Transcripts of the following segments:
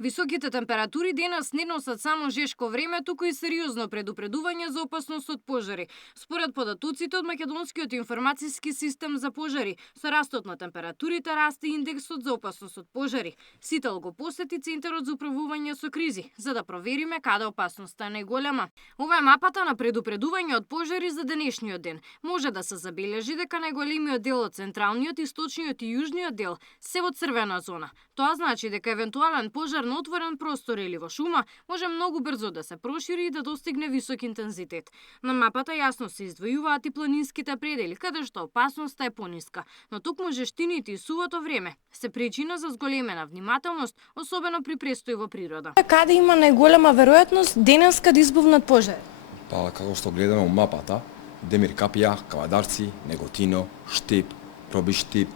Високите температури денес не носат само жешко време, туку и сериозно предупредување за опасност од пожари. Според податоците од Македонскиот информацијски систем за пожари, со растот на температурите расте индексот за опасност од пожари. Сител го посети Центарот за управување со кризи, за да провериме каде опасноста е најголема. Ова е мапата на предупредување од пожари за денешниот ден. Може да се забележи дека најголемиот дел од централниот, источниот и јужниот дел се во црвена зона. Тоа значи дека евентуален пожар на отворен простор или во шума може многу брзо да се прошири и да достигне висок интензитет. На мапата јасно се издвојуваат и планинските предели, каде што опасноста е пониска, но токму жештините и сувото време се причина за зголемена внимателност, особено при престој во природа. Каде има најголема веројатност денеска да избувнат пожари? Па како што гледаме во мапата, Демир Капија, Кавадарци, Неготино, Штип, Пробиштип,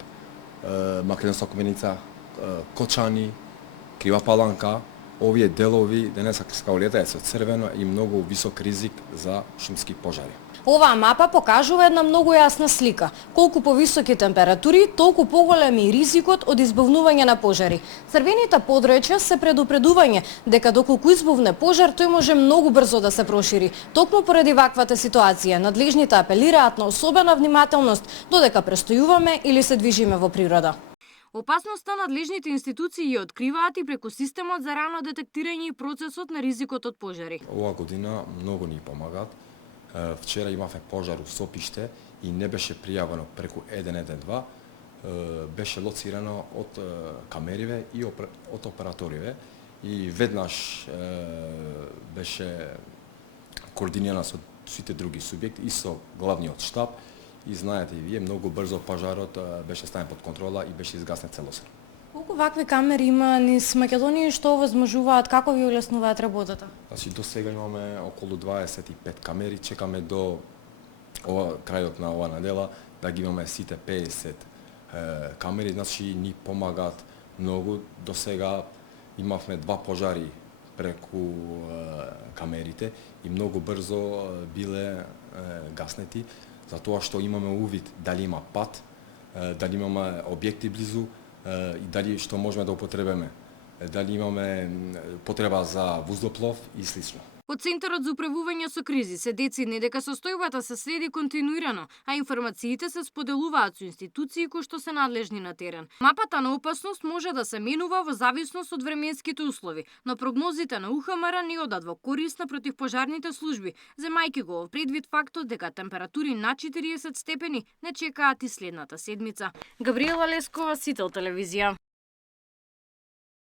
Македонска Коменица, Кочани, Крива Паланка, овие делови денеска лета се црвено и многу висок ризик за шумски пожари. Оваа мапа покажува една многу јасна слика. Колку повисоки температури, толку поголем е ризикот од избувнување на пожари. Црвените подречја се предупредување дека доколку избувне пожар, тој може многу брзо да се прошири. Токму поради ваквата ситуација, надлежните апелираат на особена внимателност додека престојуваме или се движиме во природа. Опасноста надлежните институции ја откриваат и преку системот за рано детектирање и процесот на ризикот од пожари. Оваа година многу ни помагаат. Вчера имавме пожар у Сопиште и не беше пријавено преку 112, беше лоцирано од камериве и од операториве и веднаш беше координирана со сите други субјекти и со главниот штаб. И знаете и вие, многу брзо пожарот беше ставен под контрола и беше изгаснет целосно. Колку вакви камери има низ Македонија и што овозможуваат, како ви улеснуваат работата? Значи до сега имаме околу 25 камери, чекаме до крајот на оваа недела да ги имаме сите 50 камери, значи ни помагаат многу. До сега имавме 2 пожари преку камерите и многу брзо биле гаснети, затоа што имаме увид дали има пат, дали имаме објекти близу и дали што можеме да употребиме, дали имаме потреба за воздуплов и слично. Од Центарот за управување со кризи се децидни дека состојбата се следи континуирано, а информациите се споделуваат со институции кои што се надлежни на терен. Мапата на опасност може да се менува во зависност од временските услови, но прогнозите на УХМР не одат во корист на противпожарните служби, земајќи го во предвид фактот дека температури над 40 степени не чекаат и следната седмица. Габриела Лескова, Сител телевизија.